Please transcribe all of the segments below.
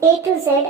A to Z,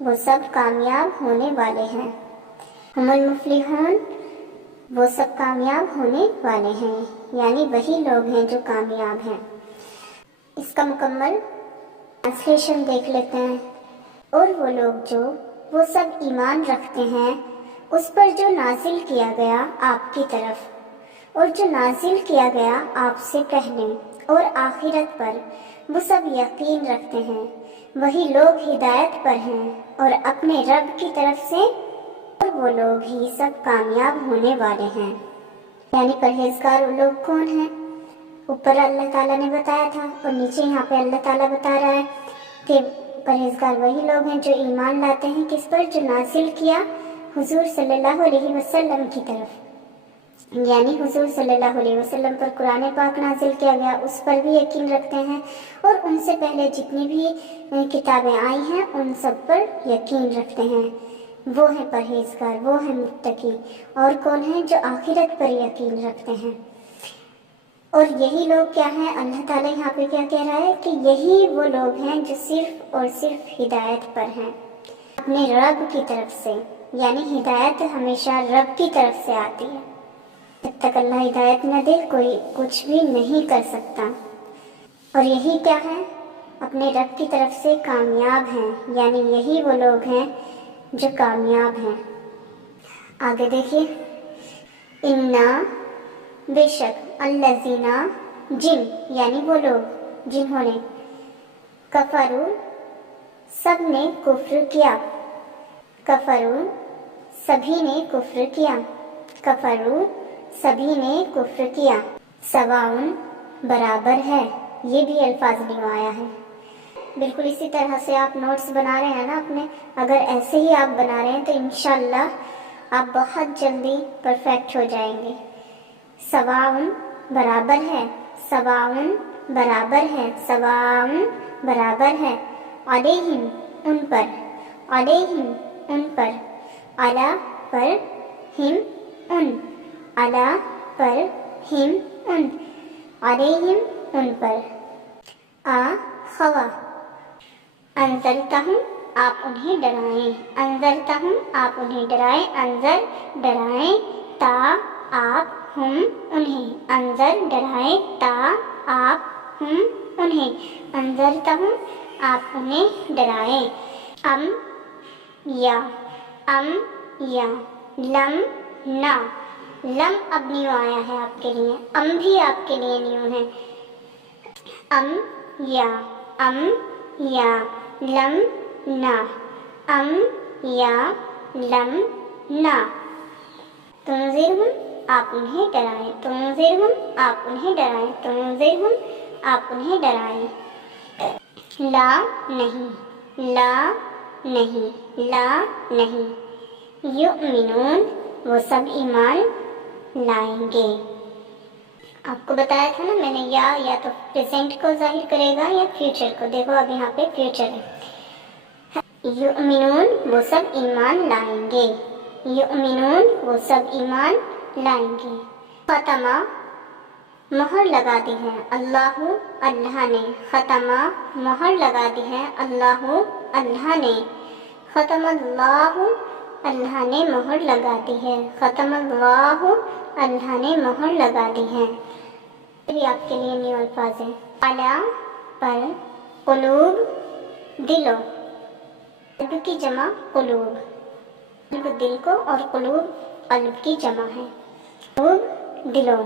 وہ سب کامیاب ہونے والے ہیں۔ ہم المفلحون، وہ سب کامیاب ہونے والے ہیں، یعنی وہی لوگ ہیں جو کامیاب ہیں۔ اس کا مکمل ٹرانسلیشن دیکھ لیتے ہیں۔ اور وہ لوگ جو وہ سب ایمان رکھتے ہیں اس پر جو نازل کیا گیا آپ کی طرف اور جو نازل کیا گیا آپ سے پہلے اور آخرت پر، وہ سب یقین رکھتے ہیں، وہی لوگ ہدایت پر ہیں اور اپنے رب کی طرف سے، اور وہ لوگ ہی سب کامیاب ہونے والے ہیں۔ یعنی پرہیزگار وہ لوگ کون ہیں؟ اوپر اللہ تعالیٰ نے بتایا تھا اور نیچے یہاں پہ اللہ تعالیٰ بتا رہا ہے کہ پرہیزگار وہی لوگ ہیں جو ایمان لاتے ہیں کس پر؟ جو نازل کیا حضور صلی اللہ علیہ وسلم کی طرف، یعنی حضور صلی اللہ علیہ وسلم پر قرآن پاک نازل کیا گیا اس پر بھی یقین رکھتے ہیں، اور ان سے پہلے جتنی بھی کتابیں آئی ہیں ان سب پر یقین رکھتے ہیں۔ وہ ہیں پرہیزگار، وہ ہیں متقی۔ اور کون ہیں؟ جو آخرت پر یقین رکھتے ہیں۔ اور یہی لوگ کیا ہیں؟ اللہ تعالیٰ یہاں پہ کیا کہہ رہا ہے کہ یہی وہ لوگ ہیں جو صرف اور صرف ہدایت پر ہیں اپنے رب کی طرف سے، یعنی ہدایت ہمیشہ رب کی طرف سے آتی ہے۔ جب تک اللہ ہدایت نہ دے کوئی کچھ بھی نہیں کر سکتا۔ اور یہی کیا ہے؟ اپنے رب کی طرف سے کامیاب ہیں، یعنی یہی وہ لوگ ہیں جو کامیاب ہیں۔ آگے دیکھیے، اِنَّا، بے شک، الذین، جن، یعنی وہ لوگ جنہوں نے، کفروا، سب نے کفر کیا، کفروا، سبھی نے کفر کیا، کفروا، سبھی نے کفر کیا، سواء، برابر ہے۔ یہ بھی الفاظ میں آیا ہے۔ بالکل اسی طرح سے آپ نوٹس بنا رہے ہیں نا اپنے، اگر ایسے ہی آپ بنا رہے ہیں تو انشاءاللہ آپ بہت جلدی پرفیکٹ ہو جائیں گے۔ سواء، برابر ہے، سواء، برابر ہے، سواء، برابر ہے، علیہم، ان پر، علیہم، ان پر، علی، پر، ہم، ان، علی، پر، ہم، ان، علیہم، ان پر، خوا، انذرتہم، آپ انہیں ڈرائیں، انذرتہم، آپ انہیں ڈرائیں، انذر، ڈرائیں، تا، آپ، ہم، انہیں، انذر، ڈرائیں، تا، آپ، ہم، انہیں، انذرتہم، آپ انہیں ڈرائیں، ام، یا، ام، یا، لم، نہ، لم اب نیو آیا ہے آپ کے لیے، ام بھی آپ کے لیے نیو ہے، ام، یا، ام، یا، لم، نہ، ام، یا، لم، نہ، تنذرہم، آپ انہیں ڈرائیں، تنذرہم، آپ انہیں ڈرائیں، تنذرہم، آپ انہیں ڈرائیں، لا، نہیں، لا، نہیں، لا، نہیں، یؤمنون، وہ سب ایمان لائیں گے۔ آپ کو بتایا تھا نا میں نے، یا تو پریزنٹ کو ظاہر کرے گا یا فیوچر کو۔ دیکھو اب یہاں پہ فیوچر ہے۔ یؤمنون، وہ سب ایمان لائیں گے، یؤمنون، وہ سب ایمان لائیں گے۔ ختمہ، مہر لگا دی ہے، اللہ، اللہ نے، ختمہ، مہر لگا دی ہے، اللہ، اللہ نے، ختم اللہ، اللہ نے مہر لگا دی ہے، ختم اللہ، اللہ نے مہر لگا دی ہے۔ یہ بھی آپ کے لیے نیو الفاظ ہیں۔ علی، پر، قلوب، دلوں، قلب کی جمع قلوب، قلب دل کو اور قلوب قلب کی جمع ہے، قلوب دلوں،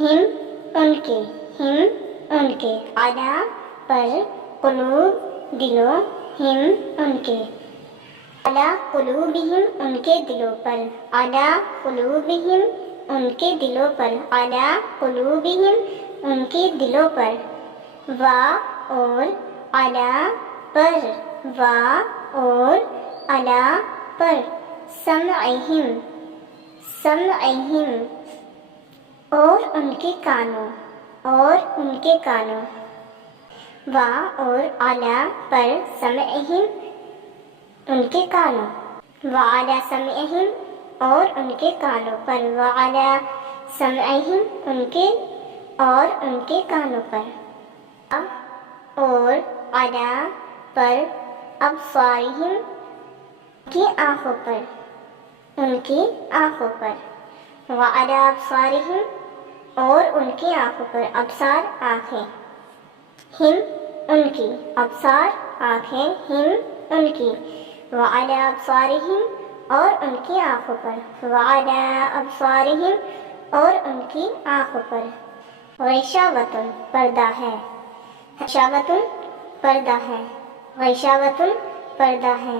ہم، ان کے، ہم، ان کے، علی، پر، قلوب، دلوں، ہم، ان کے، علی قلوبہم، ان کے دلوں پر، علی قلوبہم، ان کے دلوں پر، علی قلوبہم، ان کے دلوں پر، اور، علی، پر، اور، علی، پر، سمعہم، سمعہم، اور ان کے کانوں، اور ان کے کانوں، اور، علی، پر، سمعہم، ان کے کانوں، وعلی سمعہم، اور ان کے کانوں پر، وعلی سمعہم، ان کے، اور ان کے کانوں پر، اور، علی، پر، ابصارہم، کی آنکھوں پر، ان کی آنکھوں پر، وعلی ابصارہم اور ان کی آنکھوں پر، ابصار آنکھیں، ہم ان کی، ابصار آنکھیں، ہم ان کی، وعلی ابصارہم اور ان کی آنکھوں پر، وعلی ابصارہم اور ان کی آنکھوں پر، غشاوۃ پردہ ہے، غشاوۃ پردہ ہے، غشاوۃ پردہ ہے،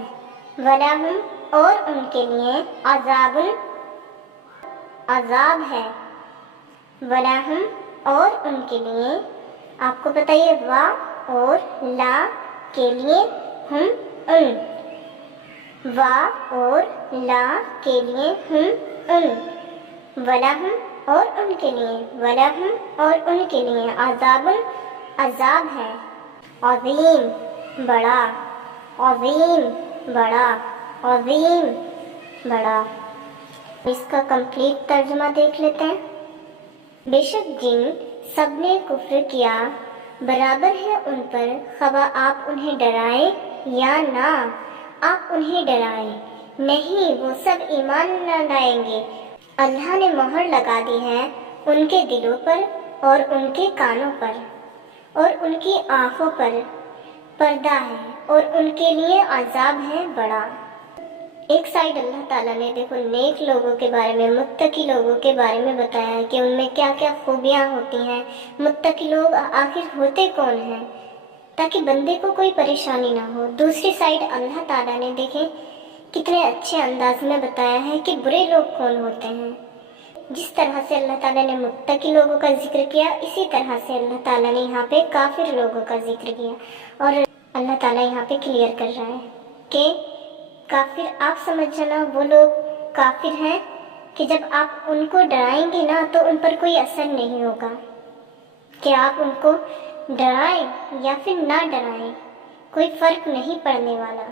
ولہم اور ان کے لیے عذاب عذاب ہے، ولہم اور ان کے لیے، آپ کو پتہ ہے وا اور لا کے لیے ہم ان، وا اور لا کے لیے ہم ان، ولہم اور ان کے لیے، ولہم اور ان کے لیے عذاب عذاب ہے، عظیم بڑا، عظیم بڑا، عظیم بڑا۔ اس کا کمپلیٹ ترجمہ دیکھ لیتے ہیں۔ بے شک جن سب نے کفر کیا برابر ہے ان پر، خواہ آپ انہیں ڈرائیں یا نہ آپ انہیں ڈرائیں، نہیں وہ سب ایمان نہ لائیں گے۔ اللہ نے مہر لگا دی ہے ان کے دلوں پر اور ان کے کانوں پر اور ان کی آنکھوں پر، پردہ ہے اور ان کے لیے عذاب ہے بڑا۔ ایک سائیڈ اللہ تعالیٰ نے دیکھو نیک لوگوں کے بارے میں، متقی لوگوں کے بارے میں بتایا ہے کہ ان میں کیا کیا خوبیاں ہوتی ہیں، متقی لوگ آخر ہوتے کون ہیں، تاکہ بندے کو کوئی پریشانی نہ ہو۔ دوسری سائیڈ اللہ تعالیٰ نے دیکھیں کتنے اچھے انداز میں بتایا ہے کہ برے لوگ کون ہوتے ہیں۔ جس طرح سے اللہ تعالیٰ نے متقی لوگوں کا ذکر کیا، اسی طرح سے اللہ تعالیٰ نے یہاں پہ کافر لوگوں کا ذکر کیا، اور اللہ تعالیٰ یہاں پہ کلیئر کر رہا ہے کہ کافر آپ سمجھ جانا وہ لوگ کافر ہیں کہ جب آپ ان کو ڈرائیں گے نا تو ان پر کوئی اثر نہیں ہوگا، کہ آپ ان کو ڈرائیں یا پھر نہ ڈرائیں کوئی فرق نہیں پڑنے والا،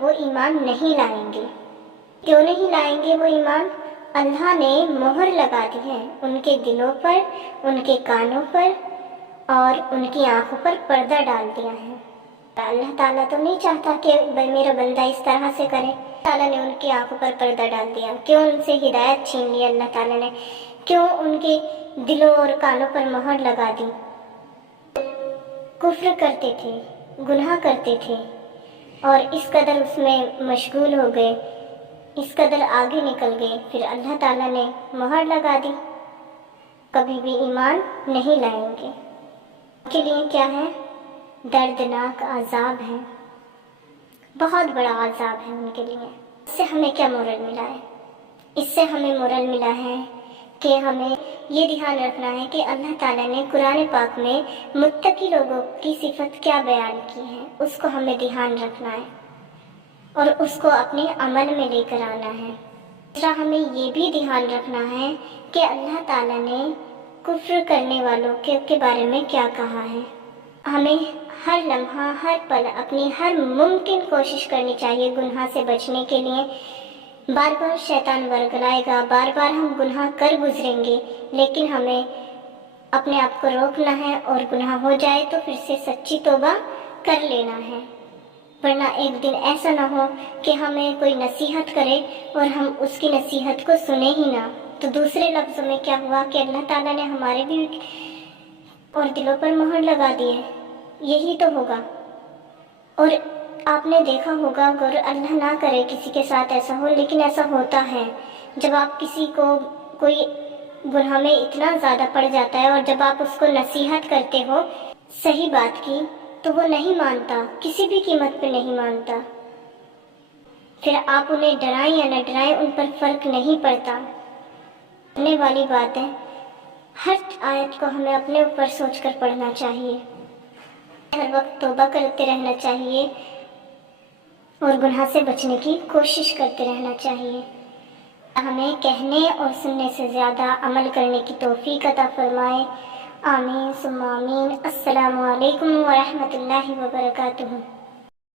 وہ ایمان نہیں لائیں گے۔ کیوں نہیں لائیں گے وہ ایمان؟ اللہ نے مہر لگا دی ہے ان کے دلوں پر، ان کے کانوں پر اور ان کی آنکھوں پر پردہ ڈال دیا ہے۔ اللہ تعالیٰ تو نہیں چاہتا کہ میرا بندہ اس طرح سے کرے۔ تعالیٰ نے ان کی آنکھوں پر پردہ ڈال دیا، کیوں ان سے ہدایت چھین لی اللہ تعالیٰ نے، کیوں ان کے دلوں اور کانوں پر مہر لگا دی؟ کفر کرتے تھے، گناہ کرتے تھے اور اس قدر اس میں مشغول ہو گئے، اس قدر آگے نکل گئے، پھر اللہ تعالیٰ نے مہر لگا دی، کبھی بھی ایمان نہیں لائیں گے۔ ان کے لیے کیا ہے؟ دردناک عذاب ہے، بہت بڑا عذاب ہے ان کے لیے۔ اس سے ہمیں کیا مورل ملا ہے؟ اس سے ہمیں مورل ملا ہے کہ ہمیں یہ دھیان رکھنا ہے کہ اللہ تعالیٰ نے قرآن پاک میں متقی لوگوں کی صفت کیا بیان کی ہے، اس کو ہمیں دھیان رکھنا ہے اور اس کو اپنے عمل میں لے کر آنا ہے۔ دوسرا ہمیں یہ بھی دھیان رکھنا ہے کہ اللہ تعالیٰ نے کفر کرنے والوں کے بارے میں کیا کہا ہے۔ ہمیں ہر لمحہ، ہر پل اپنی ہر ممکن کوشش کرنی چاہیے گناہ سے بچنے کے لیے۔ بار بار شیطان ورگلائے گا، بار بار ہم گناہ کر گزریں گے، لیکن ہمیں اپنے آپ کو روکنا ہے اور گناہ ہو جائے تو پھر سے سچی توبہ کر لینا ہے، ورنہ ایک دن ایسا نہ ہو کہ ہمیں کوئی نصیحت کرے اور ہم اس کی نصیحت کو سنیں ہی نہ۔ تو دوسرے لفظوں میں کیا ہوا کہ اللہ تعالیٰ نے ہمارے بھی اور دلوں پر مہر لگا دی ہے، یہی تو ہوگا۔ اور آپ نے دیکھا ہوگا، اگر اللہ نہ کرے کسی کے ساتھ ایسا ہو، لیکن ایسا ہوتا ہے، جب آپ کسی کو کوئی گناہ میں اتنا زیادہ پڑ جاتا ہے اور جب آپ اس کو نصیحت کرتے ہو صحیح بات کی تو وہ نہیں مانتا، کسی بھی قیمت پہ نہیں مانتا، پھر آپ انہیں ڈرائیں یا نہ ڈرائیں ان پر فرق نہیں پڑتا۔ پڑھنے والی بات ہے، ہر آیت کو ہمیں اپنے اوپر سوچ کر پڑھنا چاہیے، ہر وقت توبہ کرتے رہنا چاہیے اور گناہ سے بچنے کی کوشش کرتے رہنا چاہیے۔ ہمیں کہنے اور سننے سے زیادہ عمل کرنے کی توفیق عطا فرمائے، آمین ثم آمین۔ السلام علیکم ورحمۃ اللہ وبرکاتہ۔